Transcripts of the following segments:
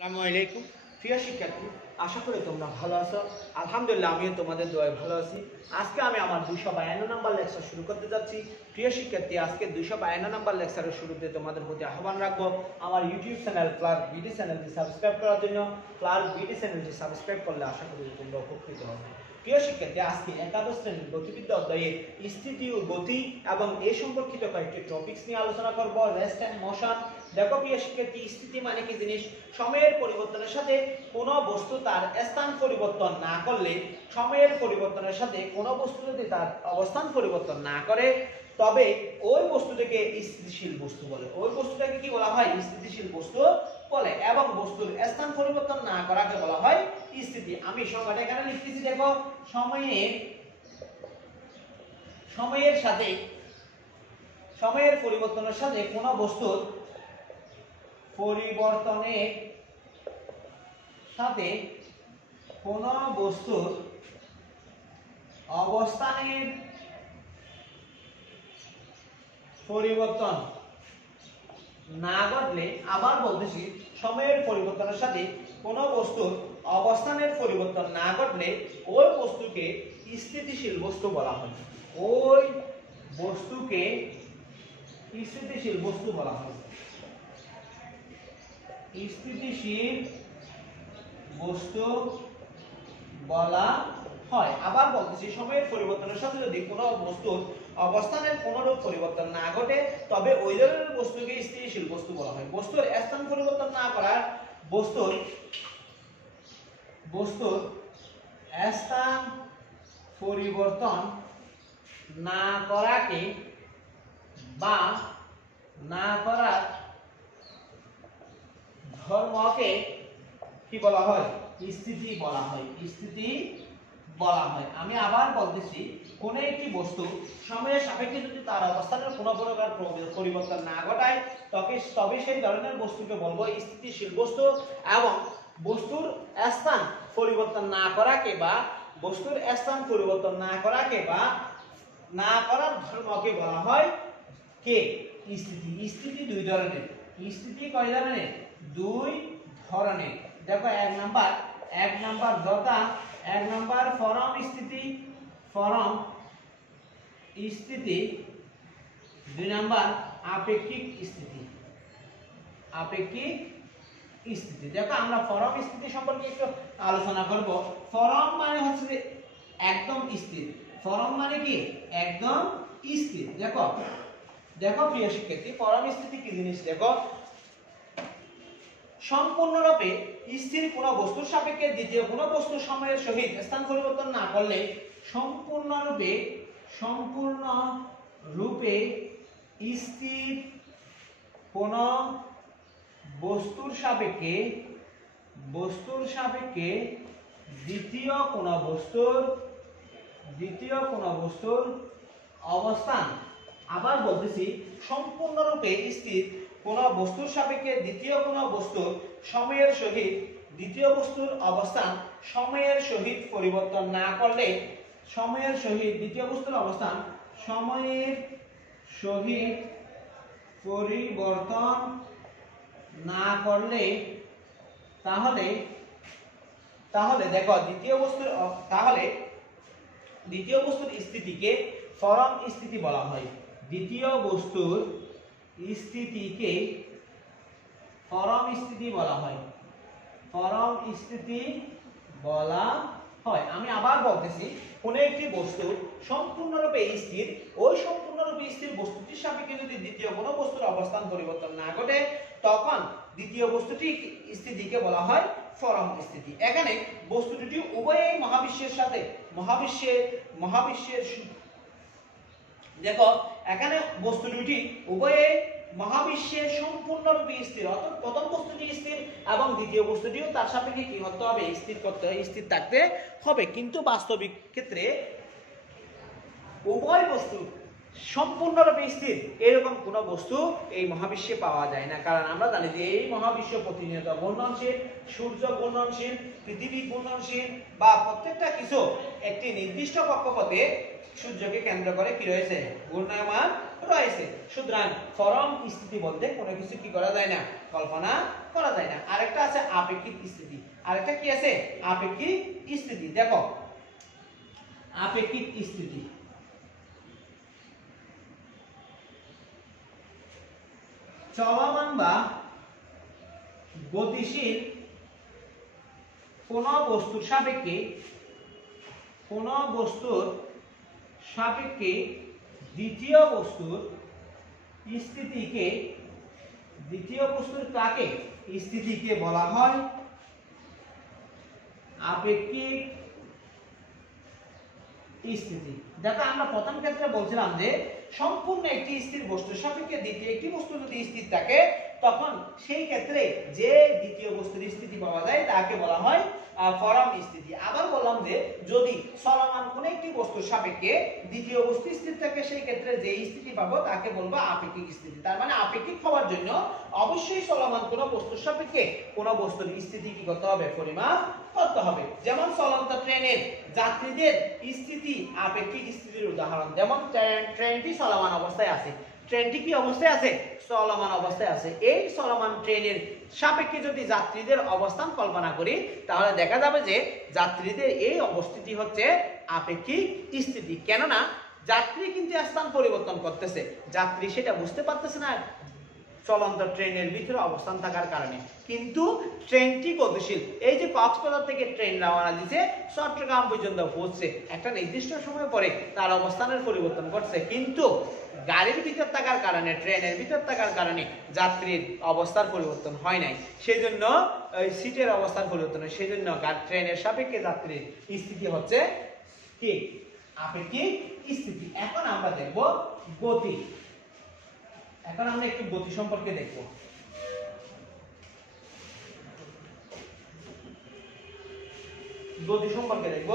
আসসালামু আলাইকুম প্রিয় শিক্ষার্থী, আশা করি তোমরা ভালো আছো। আলহামদুলিল্লাহ, আমিও তোমাদের দোয়ায় ভালো আছি। আজকে আমি আমার 252 নম্বর লেকচার শুরু করতে যাচ্ছি। প্রিয় শিক্ষার্থী, আজকে 252 নম্বর লেকচারের শুরুতে তোমাদের প্রতি আহ্বান রাখবো আমার ইউটিউব চ্যানেল ক্লার্ক বিডি চ্যানেলটি সাবস্ক্রাইব করার জন্য। ক্লার্ক বিডি চ্যানেলটি সাবস্ক্রাইব করলে আশা করি তোমরা উপকৃত হবে। প্রিয় শিক্ষার্থী, আজকে একাদশ শ্রেণীর গতিবিদ্যা অধ্যায়ে স্থিতি ও গতি এবং এ সম্পর্কিত কয়েকটি টপিকস নিয়ে আলোচনা করব। Rest and motion. দেখো প্রিয় শিক্ষার্থী, স্থিতি মানে কি জিনিস? সময়ের পরিবর্তনের সাথে কোনো বস্তু তার স্থান পরিবর্তন না করলে, সময়ের পরিবর্তনের সাথে কোনো বস্তু যদি তার অবস্থান পরিবর্তন না করে, তবে ওই বস্তুটাকে স্থিতিশীল বস্তু বলে। ওই বস্তুটাকে কি বলা হয়? স্থিতিশীল বস্তু বলে। এবং বস্তুর স্থান পরিবর্তন না করাকে বলা হয় স্থিতি। আমি সংজ্ঞাটা এখানে লিখতেছি, দেখো। সময়ের পরিবর্তনের সাথে কোনো বস্তুর পরিবর্তনের সাথে কোনো বস্তুর অবস্থানের পরিবর্তন না ঘটলে, আবার বলতেছি, সময়ের পরিবর্তনের সাথে কোনো বস্তুর অবস্থানের পরিবর্তন না ঘটলে ওই বস্তুকে স্থিতিশীল বস্তু বলা হয়। ওই বস্তুকে স্থিতিশীল বস্তু বলা হয়। স্থিতিশীল বস্তু বলা হয়। আবার বলতেছি, সময়ের পরিবর্তনের সাথে যদি কোনো বস্তুর অবস্থানের কোনরূপ পরিবর্তন না ঘটে, তবে ওই ধরনের বস্তুকে স্থিতিশীল বস্তু বলা হয়। বস্তুর স্থান পরিবর্তন না করা, বস্তুর স্থান পরিবর্তন না করাকে বা না করার ধর্মকে কি বলা হয়? স্থিতি বলা হয়। স্থিতি বলা হয়। আমি আবার বলতেছি, কোন একটি বস্তু সময়ের সাপেক্ষে যদি তার অবস্থানের কোনো প্রকার পরিবর্তন না ঘটায়, তবে সেই ধরনের বস্তুকে বলবো স্থিতিশীল বস্তু। এবং বস্তুর স্থান পরিবর্তন না করাকে বা বস্তুর স্থান পরিবর্তন না করাকে বা না করার ধর্মকে বলা হয় কে? স্থিতি। স্থিতি দুই ধরনের। স্থিতি কয় ধরনের? দুই ধরনের। দেখো, এক নাম্বার যথা, এক নাম্বার পরম স্থিতি, দুই নাম্বার আপেক্ষিক স্থিতি। দেখো, আমরা পরম স্থিতি সম্পর্কে একটু আলোচনা করব। পরম মানে হচ্ছে একদম স্থির। পরম মানে কি? একদম স্থির। দেখো প্রিয় শিক্ষার্থী, পরম স্থিতি কি জিনিস? দেখো, সম্পূর্ণরূপে স্থির কোনো বস্তুর সাপেক্ষে দ্বিতীয় কোনো বস্তু সময়ের সহিত স্থান পরিবর্তন না করলে, সম্পূর্ণরূপে স্থির কোনো বস্তুর সাপেক্ষে দ্বিতীয় কোনো বস্তুর অবস্থান। আবার বলতেছি, সম্পূর্ণরূপে স্থির কোন বস্তুর সাপেক্ষে দ্বিতীয় কোন বস্তুর সময়ের সহিত দ্বিতীয় বস্তুর অবস্থান সময়ের সহিত পরিবর্তন না করলে, দ্বিতীয় বস্তুর অবস্থান সময়ের সহিত পরিবর্তন না করলে, তাহলে দেখো, দ্বিতীয় বস্তুর স্থিতিকে পরম স্থিতি বলা হয়। দ্বিতীয় বস্তুর স্থিতিকে পরম স্থিতি বলা হয়। আমি আবার বলতেছি, কোন একটি বস্তু সম্পূর্ণরূপে স্থির, ওই সম্পূর্ণরূপে স্থির বস্তুটির সাপেক্ষে যদি দ্বিতীয় কোনো বস্তুর অবস্থান পরিবর্তন না ঘটে, তখন দ্বিতীয় বস্তুটির স্থিতিকে বলা হয় পরম স্থিতি। এখানে বস্তু দুটি উভয়ই দেখো, এখানে বস্তু দুটি উভয়ে মহাবিশ্বে সম্পূর্ণরূপে স্থির। অর্থাৎ প্রথম বস্তুটি স্থির এবং দ্বিতীয় বস্তুটিও তার সাপেক্ষে কি হতে হবে? স্থির থাকতে হবে। কিন্তু বাস্তবিক ক্ষেত্রে উভয় বস্তু সম্পূর্ণরূপে স্থির এরকম কোন বস্তু এই মহাবিশ্বে পাওয়া যায় না। কারণ আমরা জানি যে এই মহাবিশ্ব প্রতিনিয়ত ঘূর্ণনশীল, সূর্য ঘূর্ণনশীল, পৃথিবী ঘূর্ণনশীল, বা প্রত্যেকটা কিছু একটি নির্দিষ্ট কক্ষপথে সূর্যকে কেন্দ্র করে কি রয়েছে? ঘূর্ণায়মান রয়েছে। সুতরাং পরম স্থিতি বলতে কোনো কিছু কি করা যায় না, কল্পনা করা যায় না। আরেকটা আছে আপেক্ষিক স্থিতি, আরেকটা কি আছে আপেক্ষিক স্থিতি। দেখো আপেক্ষিক স্থিতি, চলমান বা গতিশীল কোন বস্তুর সাপেক্ষে দ্বিতীয় বস্তুর স্থিতিকে বলা হয় আপেক্ষিক স্থিতি। দেখো আমরা প্রথম ক্ষেত্রে বলছিলাম যে সম্পূর্ণ একটি স্থির বস্তুর সাপেক্ষে দ্বিতীয় একটি বস্তু যদি স্থির থাকে তখন সেই ক্ষেত্রে যে দ্বিতীয় বস্তুর স্থিতি পাওয়া যায় তাকে বলা হয় পরম স্থিতি। আবার বললাম যে যদি চলমান কোন একটি বস্তুর সাপেক্ষে দ্বিতীয় বস্তু স্থির থাকে সেই ক্ষেত্রে যে স্থিতি পাবো তাকে বলবো আপেক্ষিক স্থিতি। তার মানে আপেক্ষিক হওয়ার জন্য অবশ্যই চলমান কোন বস্তুর সাপেক্ষে কোন বস্তুর স্থিতি কি করতে হবে, পরিমাপ করতে হবে। যেমন চলন্ত ট্রেনের যাত্রীদের স্থিতি আপেক্ষিক স্থিতির উদাহরণ। যেমন ট্রেনটি চলমান অবস্থায় আছে, ট্রেনটি কি অবস্থায় আছে, চলমান অবস্থায় আছে। এই চলমান ট্রেনের সাপেক্ষে যদি যাত্রীদের অবস্থান কল্পনা করি তাহলে দেখা যাবে যে যাত্রীদের এই অবস্থিতি হচ্ছে আপেক্ষিক স্থিতি। কেননা যাত্রী কিন্তু স্থান পরিবর্তন করতেছে, যাত্রী সেটা বুঝতে পারতেছে না চলন্ত ট্রেনের ভিতরে অবস্থান থাকার কারণে, কিন্তু ট্রেনটি গতিশীল। এই যে কক্সবাজার থেকে ট্রেন রওনা দিচ্ছে চট্টগ্রাম পর্যন্ত পৌঁছছে, একটা নির্দিষ্ট সময় পরে তার অবস্থানের পরিবর্তন করছে, কিন্তু গাড়ির ভিতর থাকার কারণে, ট্রেনের ভিতর থাকার কারণে যাত্রীর অবস্থার পরিবর্তন হয় নাই, সেই জন্য সিটের অবস্থান পরিবর্তন হয়, সেই জন্য ট্রেনের সাপেক্ষে যাত্রীর স্থিতি হচ্ছে কি, আপেক্ষিক স্থিতি। এখন আমরা দেখব গতি। এখন আমরা একটু গতি সম্পর্কে দেখব। গতি সম্পর্কে দেখব।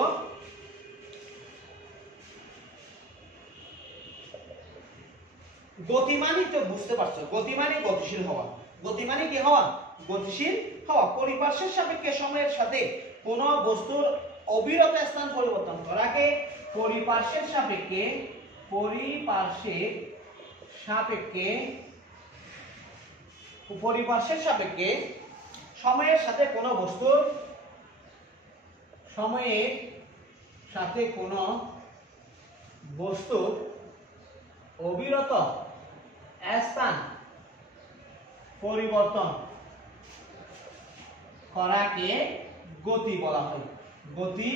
গতি মানে তো বুঝতে পারছো, গতি মানে গতিশীল হওয়া। গতি মানে কি হওয়া, গতিশীল হওয়া। পরিপার্শ্বের সাপেক্ষে সময়ের সাথে কোন বস্তুর অবিরত স্থান পরিবর্তন করাকে পরিপার্শ্বের সাপেক্ষে সময়ের সাথে কোন বস্তুর অবিরত স্থান পরিবর্তন করাকে গতি বলা হয়, গতি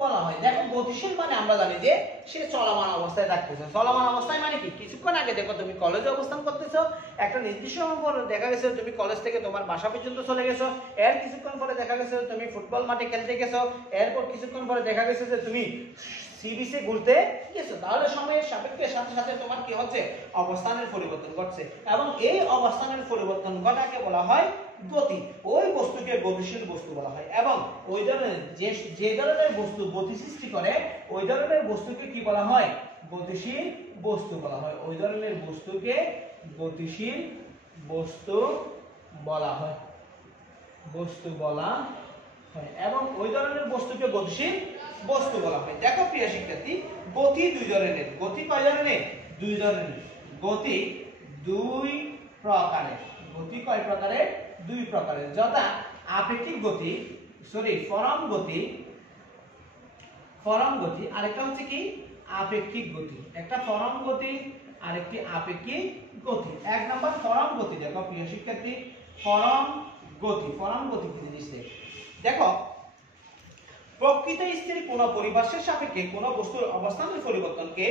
বলা হয়। দেখো গতিশীল মানে আমরা জানি যে সে চলমান অবস্থায় থাকতেছে। চলমান অবস্থায় মানে কি, কিছুক্ষণ আগে দেখো তুমি কলেজে অবস্থান করতেছো, একটা নির্দিষ্ট সময় পর দেখা গেছে তুমি কলেজ থেকে তোমার বাসা পর্যন্ত চলে গেছো, এর কিছুক্ষণ পরে দেখা গেছে তুমি ফুটবল মাঠে খেলতে গেছো, এরপর কিছুক্ষণ পরে দেখা গেছে যে তুমি সি বিচে ঘুরতে গেছো। তাহলে সময়ের সাপেক্ষে সাথে সাথে তোমার কি হচ্ছে, অবস্থানের পরিবর্তন ঘটছে, এবং এই অবস্থানের পরিবর্তন ঘটাকে বলা হয় গতি। ওই বস্তুকে গতিশীল বস্তু বলা হয়, এবং ওই ধরনের যে ধরনের বস্তু গতি সৃষ্টি করে ওই ধরনের বস্তুকে কি বলা হয়, গতিশীল বস্তু বলা হয়। ওই ধরনের বস্তুকে গতিশীল বস্তু বলা হয়, এবং ওই ধরনের বস্তুকে গতিশীল বস্তু বলা হয়। দেখো প্রিয় শিক্ষার্থী, গতি দুই ধরনের। গতি কয় ধরনের, দুই ধরনের। গতি দুই প্রকারের। গতি কয় প্রকারের, দুই প্রকারের। যথা আপেক্ষিক গতি, পরম গতি, আরেকটা হচ্ছে কি আপেক্ষিক গতি। একটা পরম গতি আরেকটি আপেক্ষিক গতি। এক নাম্বার পরম গতি। দেখো প্রিয় শিক্ষার্থী, পরম গতি কি জিনিস দেখো, প্রকৃত স্থির কোন পরিপার্শ্বের সাপেক্ষে কোন বস্তুর অবস্থানের পরিবর্তনকে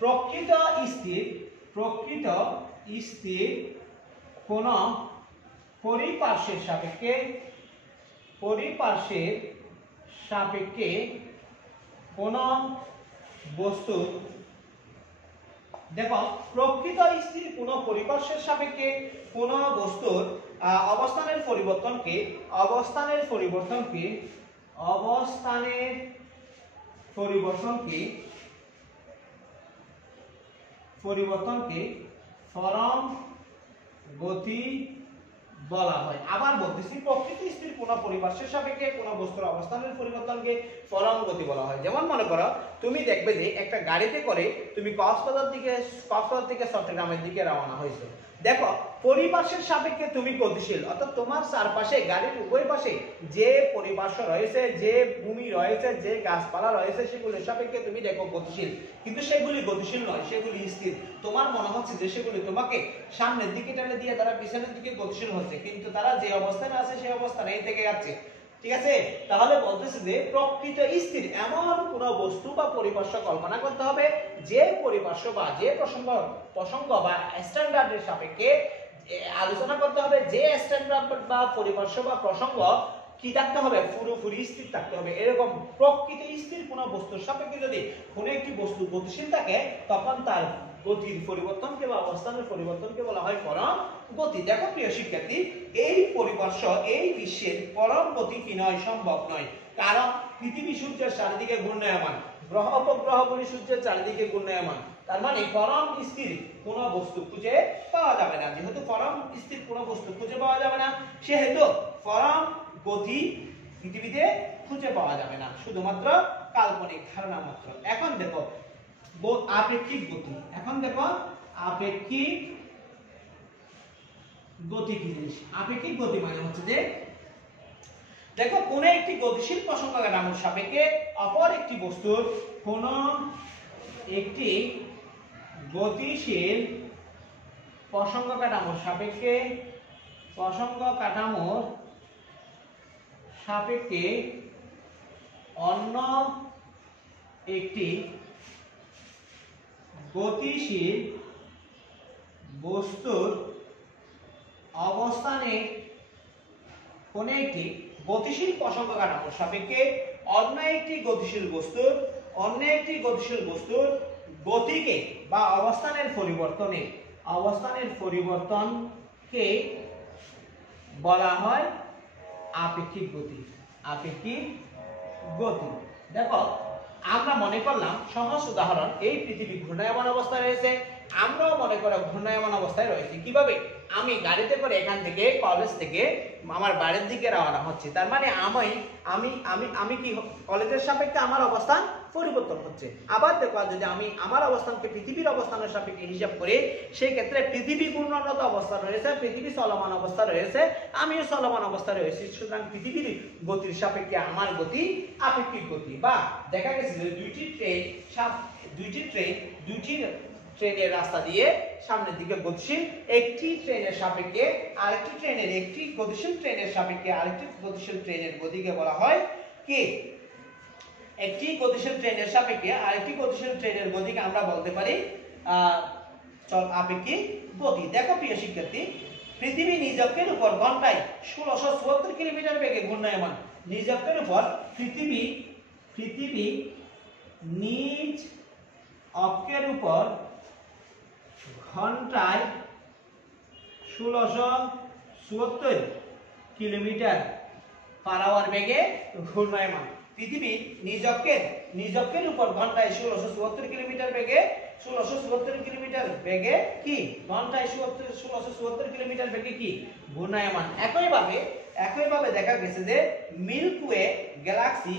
প্রকৃত স্থির কোন পরিপার্শ্বের সাপেক্ষে কোন বস্তুর, দেখো প্রকৃত স্থির কোন পরিপার্শ্বের সাপেক্ষে কোন বস্তুর অবস্থানের পরিবর্তনকে পরম গতি বলা হয়। আবার বলতেছি প্রকৃতি স্থির কোন পরিপার্শ্বের সাপেক্ষে কোন বস্তুর অবস্থানের পরিবর্তনকে পরম গতি বলা হয়। যেমন মনে করো তুমি দেখবে যে একটা গাড়িতে করে তুমি কক্সবাজার থেকে চট্টগ্রামের দিকে রওনা হয়েছো। দেখো পরিপার্শ্বের সাপেক্ষে তুমি গতিশীল, অর্থাৎ তোমার চারপাশে গাড়ির উভয় পাশে যে পরিপার্শ্ব রয়েছে, যে ভূমি রয়েছে, যে গাছপালা রয়েছে সেগুলির সাপেক্ষে তুমি দেখো গতিশীল, কিন্তু সেগুলি গতিশীল নয়, সেগুলি স্থির। তোমার মনে হচ্ছে যে সেগুলি তোমাকে সামনের দিকে টানে দিয়ে তারা পিছনের দিকে গতিশীল হচ্ছে, কিন্তু তারা যে অবস্থানে আছে সেই অবস্থানেই থেকে যাচ্ছে। ঠিক আছে, তাহলে বলতেছে যে প্রকৃত স্থির এমন কোন বস্তু বা পরিপার্শ্ব কল্পনা করতে হবে যে পরিপার্শ্ব বা যে প্রসঙ্গ বা স্ট্যান্ডার্ডের সাপেক্ষে আলোচনা করতে হবে, যে স্ট্যান্ডার্ড বা পরিপার্শ্ব বা প্রসঙ্গ কি থাকতে হবে, পুরোপুরি স্থির থাকতে হবে। এরকম প্রকৃত স্থির কোন বস্তুর সাপেক্ষে যদি কোন একটি বস্তু গতিশীল থাকে তখন তার গতির পরিবর্তনকে বা অবস্থানের পরিবর্তনকে বলা হয় পরম গতি। দেখো প্রিয় শিক্ষার্থী, এই পরিপার্শ্ব এই বিশ্বের পরম গতি কি নয়, সম্ভব নয়, কারণ পৃথিবী সূর্যের চারিদিকে ঘূর্ণায়মান, গ্রহ উপগ্রহগুলি সূর্যের চারিদিকে ঘূর্ণায়মান। তার মানে পরম স্থির কোন বস্তু খুঁজে পাওয়া যাবে না। যেহেতু পরম স্থির কোন বস্তু খুঁজে পাওয়া যাবে না, সেহেতু পরম গতি পৃথিবীতে খুঁজে পাওয়া যাবে না, শুধুমাত্র কাল্পনিক ধারণা মাত্র। এখন দেখো আপেক্ষিক গতি। এখন দেখো আপেক্ষিক গতি কি জিনিস। আপেক্ষিক গতি মানে হচ্ছে যে দেখো কোন একটি গতিশীল প্রসঙ্গ কাঠামোর সাপেক্ষে অপর একটি বস্তুর কোন একটি গতিশীল প্রসঙ্গ কাঠামোর সাপেক্ষে অন্য একটি গতিশীল বস্তুর অবস্থানে কোন একটি গতিশীল প্রসঙ্গ কাঠামোর সাপেক্ষে অন্য একটি গতিশীল বস্তুর গতিকে বা অবস্থানের পরিবর্তনকে বলা হয় আপেক্ষিক গতি। দেখো আমরা মনে করলাম সহজ উদাহরণ, এই পৃথিবী ঘূর্ণায়মান অবস্থায় রয়েছে, আমরাও মনে করো ঘূর্ণায়মান অবস্থায় রয়েছি। কিভাবে? আমি গাড়িতে করে এখান থেকে কলেজ থেকে আমার বাড়ির দিকে রওনা হচ্ছে, তার মানে আমি কি কলেজের সাপেক্ষে আমার অবস্থান পরিবর্তন হচ্ছে। আবার দেখো যদি আমি আমার অবস্থানকে পৃথিবীর অবস্থানের সাপেক্ষে হিসাব করি, সেই ক্ষেত্রে পৃথিবী ঘূর্ণনত অবস্থা রয়েছে, পৃথিবী চলমান অবস্থা রয়েছে, আমিও চলমান অবস্থায় রয়েছি। সুতরাং পৃথিবীর গতির সাপেক্ষে আমার গতি আপেক্ষিক গতি। বা দেখা গেছে যে দুইটি ট্রেনের রাস্তা দিয়ে সামনের দিকে গতিশীল, একটি ট্রেনের সাপেক্ষে একটি গতিশীল ট্রেনের সাপেক্ষে আরেকটি গতিশীল ট্রেনের গতিকে বলা হয় কি? একটি গতিশীল ট্রেনের সাপেক্ষে আরেকটি গতিশীল ট্রেনের গতিকে আমরা বলতে পারি আপেক্ষিক গতি। দেখো প্রিয় শিক্ষার্থী, পৃথিবী নিজ অক্ষের উপর ঘন্টায় 1674 কিলোমিটার বেগে ঘূর্ণায়মান। নিজ অক্ষের উপর পৃথিবী নিজ অক্ষের উপর ঘন্টায় 1674 কিলোমিটার পার আওয়ার বেগে ঘূর্ণায়মান। পৃথিবী নিজ অক্ষের উপর ঘন্টায় 1674 কিলোমিটার বেগে কি ঘন্টায় 1674 কিলোমিটার বেগে কি ঘূর্ণায়মান। একইভাবে দেখা গেছে যে মিল্কি ওয়ে গ্যালাক্সি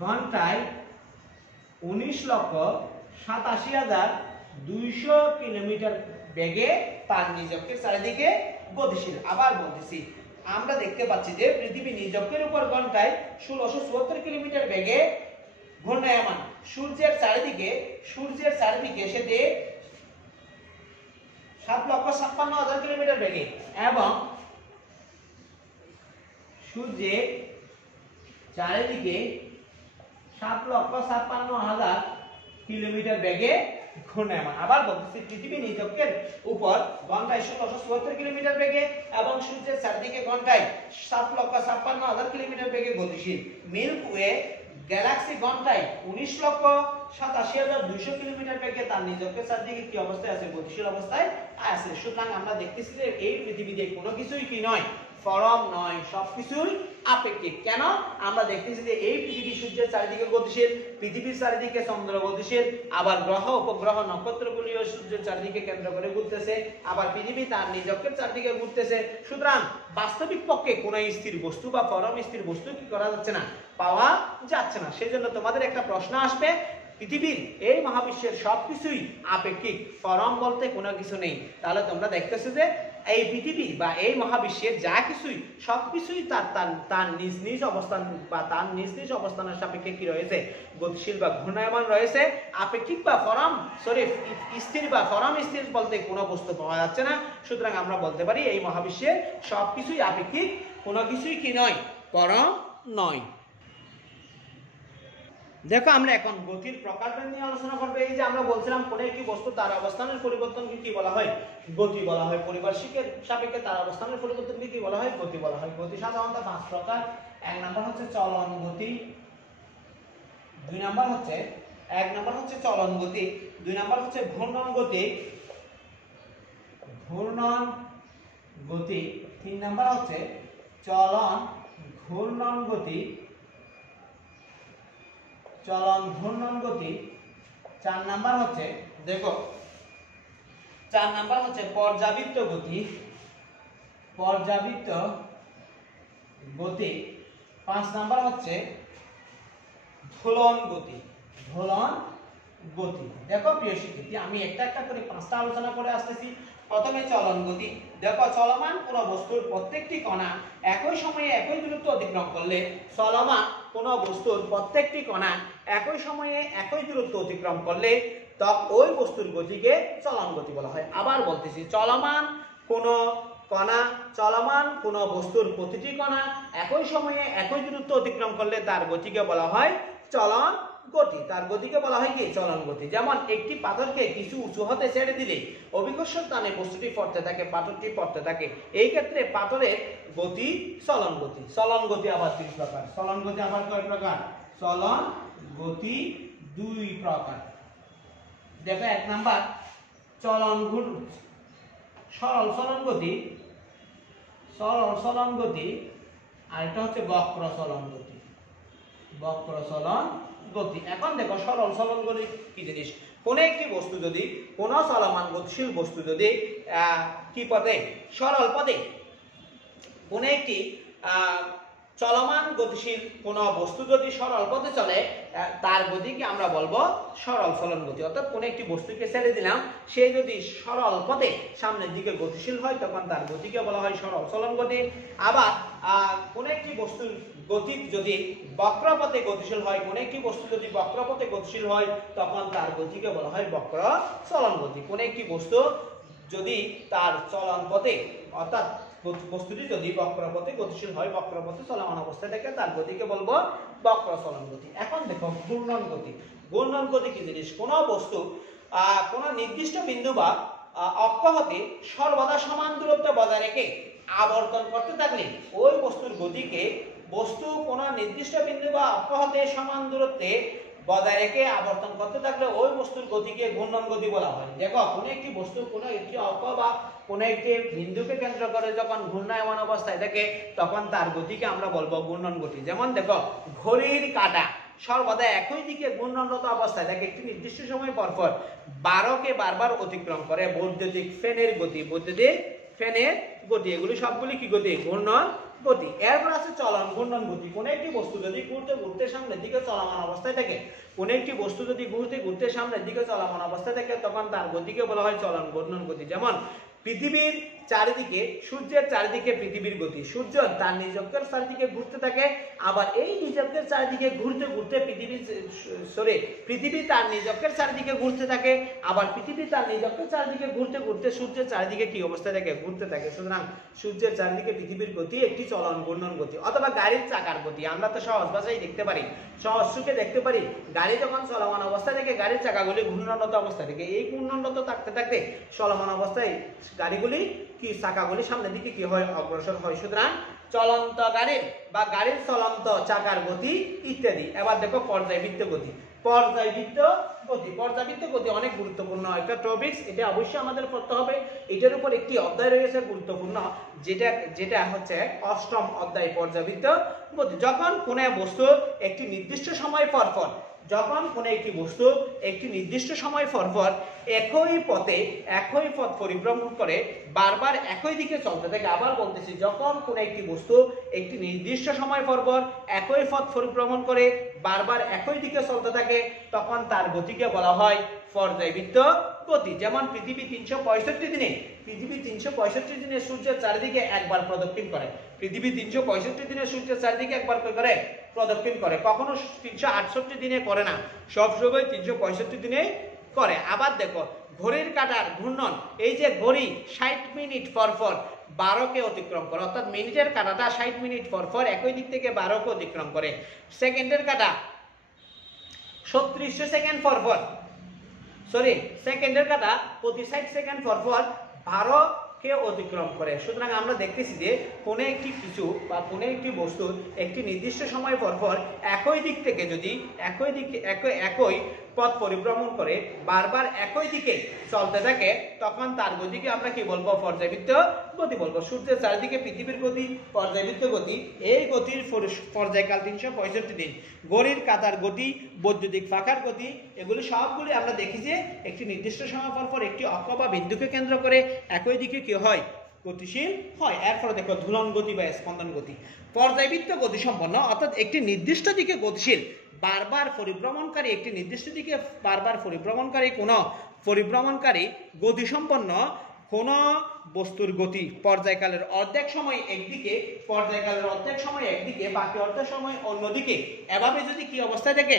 ঘন্টায় 19,87,200 কিলোমিটার বেগে তার নিজ অক্ষের চারিদিকে গতিশীল। আবার বলতেছি, আমরা দেখতে পাচ্ছি যে পৃথিবী নিজ অক্ষের উপর ঘন্টায় 1674 কিলোমিটার বেগে ঘূর্ণায়মান। সূর্যের চারিদিকে সেটি 7,56,000 কিলোমিটার বেগে, এবং সূর্যের চারিদিকে 7,56,000 কিলোমিটার বেগে ঘূর্ণায়মান। আবার বলতেছি, পৃথিবী নিজ অক্ষের উপর ঘন্টায় 1674 কিলোমিটার বেগে এবং সূর্যের চারিদিকে ঘন্টায় 7,56,000 কিলোমিটার বেগে গতিশীল। মিল্কি ওয়ে গ্যালাক্সি ঘন্টায় 19,87,200 87,200 কিলোমিটার বেগে তার নিজ অক্ষের চারদিকে কি অবস্থায় আছে? গতিশীল অবস্থায় আছে। সুতরাং আমরা দেখতেছি যে এই পৃথিবীতে কোনো কিছুই কি নয়, ফরম নয়, সবকিছুই আপেক্ষিক। কেন? আমরা দেখতেছি যে এই পৃথিবী সূর্যের চারিদিকে গতিশীল, পৃথিবীর চারিদিকে চন্দ্র গতিশীল, আবার গ্রহ উপগ্রহ নক্ষত্রগুলিও সূর্যের চারিদিকে কেন্দ্র করে ঘুরতেছে, আবার পৃথিবী তার নিজ অক্ষের চারিদিকে ঘুরতেছে। সুতরাং বাস্তবিক পক্ষে কোনো স্থির বস্তু বা পরম স্থির বস্তু কি করা যাচ্ছে না, পাওয়া যাচ্ছে না। সেজন্য তোমাদের একটা প্রশ্ন আসবে, পৃথিবীর এই মহাবিশ্বের সবকিছুই আপেক্ষিক, পরম বলতে কোনো কিছু নেই। তাহলে তোমরা দেখতেছো যে এই পৃথিবী বা এই মহাবিশ্বের যা কিছুই সবকিছুই তার নিজ নিজ অবস্থান বা তার নিজ নিজ অবস্থানের সাপেক্ষে কি রয়েছে, গতিশীল বা ঘূর্ণায়মান রয়েছে। আপেক্ষিক বা পরম স্থির বা পরম স্থির বলতে কোনো বস্তু পাওয়া যাচ্ছে না। সুতরাং আমরা বলতে পারি এই মহাবিশ্বের সবকিছুই আপেক্ষিক, কোনো কিছুই কি নয়, পরম নয়। দেখো আমরা এখন গতির প্রকারভেদ নিয়ে আলোচনা করব। এই যে আমরা বলছিলাম কোন একটি বস্তু তার অবস্থানের পরিবর্তনকে কি বলা হয়, গতি বলা হয়। পরিপার্শ্বিকের সাপেক্ষে তার অবস্থানের পরিবর্তনকে কি বলা হয়, গতি বলা হয়। গতি সাধারণত 5 প্রকার। এক নাম্বার হচ্ছে চলন গতি, দুই নাম্বার হচ্ছে চলন গতি, দুই নাম্বার হচ্ছে ঘূর্ণন গতি, তিন নাম্বার হচ্ছে চলন ঘূর্ণন গতি, চার নাম্বার হচ্ছে পর্যাবৃত্ত গতি, 5 নাম্বার হচ্ছে দোলন গতি। দেখো প্রিয় শিক্ষার্থী, আমি একটা একটা করে 5টা আলোচনা করে আসতেছি। প্রথমে চলন গতি। দেখো চলমান কোন বস্তুর প্রত্যেকটি কণা একই সময়ে একই দূরত্ব অতিক্রম করলে, চলমান কোন বস্তুর প্রত্যেকটি কণা একই সময়ে একই দূরত্ব অতিক্রম করলে তখন ওই বস্তুর গতিকে চলন গতি বলা হয়। আবার বলতেছি, চলমান কোন বস্তুর প্রতিটি কণা একই সময়ে একই দূরত্ব অতিক্রম করলে তার গতিকে বলা হয় চলন গতি। তার গতিকে বলা হয় কি, চলন গতি। যেমন একটি পাথরকে কিছু উঁচু হতে ছেড়ে দিলে অভিকর্ষণ টানে বস্তুটি পড়তে থাকে, পাথরটি পড়তে থাকে। এই ক্ষেত্রে পাথরের গতি চলন গতি। চলন গতি আবার 3 প্রকার। চলন গতি আবার কয় প্রকার? চলন গতি 2 প্রকার। দেখো 1 নাম্বার সরল চলন গতি, আর এটা হচ্ছে বক্র চলন গতি। এখন দেখো সরল চলন গতি কি জিনিস? কোন একটি বস্তু যদি, কোন চলমান গতিশীল বস্তু যদি কি পথে, সরল পথে, কোন একটি চলমান গতিশীল কোন বস্তু যদি সরল পথে চলে, তার গতিকে আমরা বলবো সরল চলন গতি। অর্থাৎ কোন একটি বস্তুকে ছেড়ে দিলাম, সে যদি সরল পথে সামনের দিকে গতিশীল হয় তখন তার গতিকে বলা হয় সরল চলন গতি। আবার কোন একটি বস্তুর গতি যদি বক্রপথে গতিশীল হয়, কোন একটি বস্তু যদি বক্রপথে গতিশীল হয় তখন তার গতিকে বলা হয় বক্র চলন গতি। কোন একটি বস্তু যদি তার চলন পথে, অর্থাৎ বস্তুটি যদি বক্রপথে গতিশীল হয়, বক্রপথে চলমান অবস্থায় থাকে, তার গতিকে বলবো বক্র চলন গতি। এখন দেখো ঘূর্ণন গতি কি জিনিস? কোন বস্তু কোন নির্দিষ্ট বিন্দু বা অক্ষ হতে সর্বদা সমান দূরত্ব বজায় রেখে আবর্তন করতে থাকলে ওই বস্তুর গতিকে, বস্তু কোন নির্দিষ্ট বিন্দু বা অক্ষ হতে সমান দূরত্বে বজায় রেখে আবর্তন করতে থাকলে ওই বস্তুর গতিকে ঘূর্ণন গতি বলা হয়। দেখো কোন একটি বস্তু কোন একটি অক্ষ বা কোন একটি বিন্দুকে কেন্দ্র করে যখন ঘূর্ণায়মান অবস্থায় থাকে তখন তার গতিকে আমরা বলবো ঘূর্ণন গতি। যেমন দেখো ঘড়ির কাঁটা সর্বদা একই দিকে ঘূর্ণনরত অবস্থায় থাকে, একটি নির্দিষ্ট সময় পর পর 12কে বারবার অতিক্রম করে। বৈদ্যুতিক ফ্যানের গতি, এগুলি সবগুলি কি গতি? ঘূর্ণন গতি। এরপর আছে চলন ঘূর্ণন গতি। কোন একটি বস্তু যদি ঘুরতে সামনের দিকে চলমান অবস্থায় থাকে, তখন তার গতিকে বলা হয় চলন ঘূর্ণন গতি। যেমন পৃথিবীর চারিদিকে, সূর্যের চারিদিকে পৃথিবীর গতি, সূর্য তার নিজ অক্ষের চারিদিকে ঘুরতে থাকে, আবার এই নিজ অক্ষের চারিদিকে ঘুরতে পৃথিবী তার নিজ অক্ষের চারিদিকে ঘুরতে থাকে, আবার পৃথিবী তার নিজ অক্ষের চারিদিকে ঘুরতে সূর্যের চারিদিকে কি অবস্থায় থাকে? ঘুরতে থাকে। সুতরাং সূর্যের চারিদিকে পৃথিবীর গতি একটি চলন ঘূর্ণন গতি। অথবা গাড়ির চাকার গতি, আমরা তো সহজ ভাষায় দেখতে পারি, সহজ চোখে দেখতে পারি, গাড়ি যখন চলমান অবস্থায় থেকে গাড়ির চাকাগুলি ঘূর্ণনরত অবস্থায় থেকে, এই ঘূর্ণনরত থাকতে থাকতে চলমান অবস্থায় গাড়িগুলি কি, চাকাগুলি সামনের দিকে কি হয়? অগ্রসর হয়। সুতরাং চলন্ত গাড়ির বা গাড়ির চলন্ত চাকার গতি ইত্যাদি। এবার দেখো পর্যায়বৃত্ত গতি। পর্যায়বৃত্ত গতি। পর্যায়বৃত্ত গতি অনেক গুরুত্বপূর্ণ একটা টপিকস, এটা অবশ্যই আমাদের পড়তে হবে। এটার উপর একটি অধ্যায় রয়েছে গুরুত্বপূর্ণ, যেটা হচ্ছে অষ্টম অধ্যায় পর্যায়বৃত্ত গতি। যখন কোনো বস্তু একটি নির্দিষ্ট সময় পর পর একই পথ পরিভ্রমণ করে বারবার একই দিকে চলতে থাকে। আবার বলতেছি, যখন কোনো একটি বস্তু একটি নির্দিষ্ট সময় পর একই পথ পরিভ্রমণ করে বারবার একই দিকে চলতে থাকে, তখন তার গতিকে বলা হয় পর্যায়বৃত্ত গতি। যেমন পৃথিবী 365 দিনে সূর্যের চারিদিকে একবার প্রদক্ষিণ করে। পৃথিবী 365 দিনে সূর্যের চারিদিকে একবার করে প্রদক্ষিণ করে, কখনো 368 দিনে করে না, সবসময় 365 দিনে করে। আবার দেখো, ঘড়ির কাঁটার ঘূর্ণন, এই যে ঘড়ি 60 মিনিট পর 12কে অতিক্রম করে, অর্থাৎ মিনিটের কাঁটাটা 60 মিনিট পর একই দিক থেকে 12কে অতিক্রম করে। সেকেন্ডের কাঁটা 3600 সেকেন্ড সেকেন্ডের কাঁটা প্রতি 60 সেকেন্ড পর 12কে অতিক্রম করে। সুতরাং আমরা দেখতেছি যে কোনো একটি কিছু বা কোনো একটি বস্তু একটি নির্দিষ্ট সময় পর একই দিক থেকে যদি একই পথ পরিভ্রমণ করে বারবার একই দিকে চলতে থাকে, তখন তার গতিকে আমরা কি বলবো? পর্যায়বৃত্ত গতি বলবো। সূর্যের চারিদিকে পৃথিবীর গতি পর্যায়বৃত্ত গতি। এই গতির পর্যায়কাল 365 দিন। ঘড়ির কাঁটার গতি, বৈদ্যুতিক পাখার গতি, এগুলি সবগুলি আমরা দেখি যে একটি নির্দিষ্ট সময় পর একটি অক্ষ বা বিন্দুকে কেন্দ্র করে একই দিকে কি হয়? গতিশীল হয়। এরপরে দেখো ঝুলন গতি বা স্পন্দন গতি। পর্যায়বৃত্ত গতি সম্পন্ন, অর্থাৎ একটি নির্দিষ্ট দিকে গতিশীল বারবার পরিভ্রমণকারী গতিসম্পন্ন কোন বস্তুর গতি পর্যায়কালের অর্ধেক সময় একদিকে, বাকি অর্ধেক সময় অন্যদিকে, এভাবে যদি কি অবস্থায় থাকে?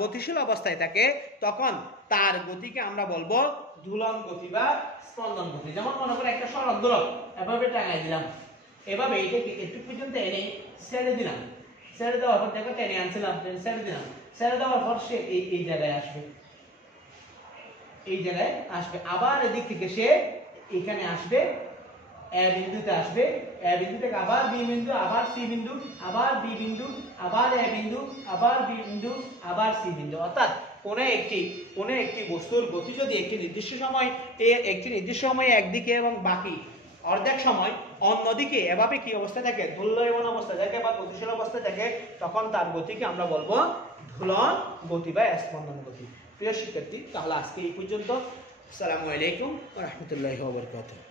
গতিশীল অবস্থায় থাকে, তখন তার গতিকে আমরা বলবো ঝুলন গতি বা স্পন্দন গতি। যেমন মনে করে একটা সরল দোলক এভাবে টাঙাই দিলাম, এভাবে এটাকে একটু পর্যন্ত এনে ছেড়ে দিলাম, ছেড়ে দেওয়ার পর দেখো টেনে আনছিলাম, ছেড়ে দেওয়ার পর সে এই জায়গায় আসবে, আবার এদিক থেকে সে এখানে আসবে, এ বিন্দুতে আসবে, এ বিন্দু থেকে আবার বি বিন্দু, আবার সি বিন্দু, আবার বি বিন্দু, আবার এ বিন্দু, আবার বি বিন্দু, আবার সি বিন্দু। অর্থাৎ কোনো একটি বস্তুর গতি যদি একটি নির্দিষ্ট সময়ে একদিকে এবং বাকি অর্ধেক সময় অন্যদিকে এভাবে কি অবস্থায় থাকে? দোলয়মান অবস্থায় থাকে বা গতিশীল অবস্থায় থাকে, তখন তার গতিকে আমরা বলবো ঝুলন গতি বা স্পন্দন গতি। প্রিয় শিক্ষার্থী, তাহলে আজকে এই পর্যন্ত। আসসালামু আলাইকুম ওয়া রাহমাতুল্লাহি ওয়া বারাকাতুহু।